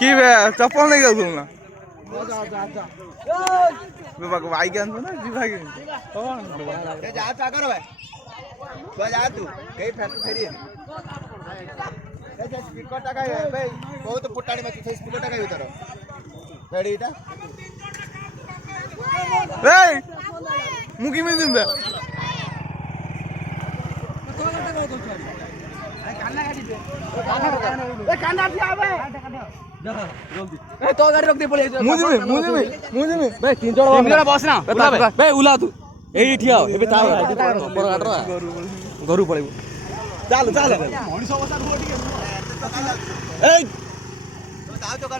কি বে চপ্পল নেই যাও তুমি না বাইক আনছো না বিভাগে जा चाकर भाई तो जा तू कहीं फेरी ऐसे स्पीकर टका है भाई बहुत पुटाणी में से स्पीकर टका उतर गाड़ीटा এই মুকি মে দিম বে कान्ना गाड़ी दे ए कान्ना भी आवे ए तो गाड़ी रोक दे पड़े মুজি মে भाई तीन जोड़ा बस ना भाई उला तू एई ठिया एबे ता पर गाडरा गरु पड़े चाल चाल मणिस अवस्था हो ठीक है ए तो ताव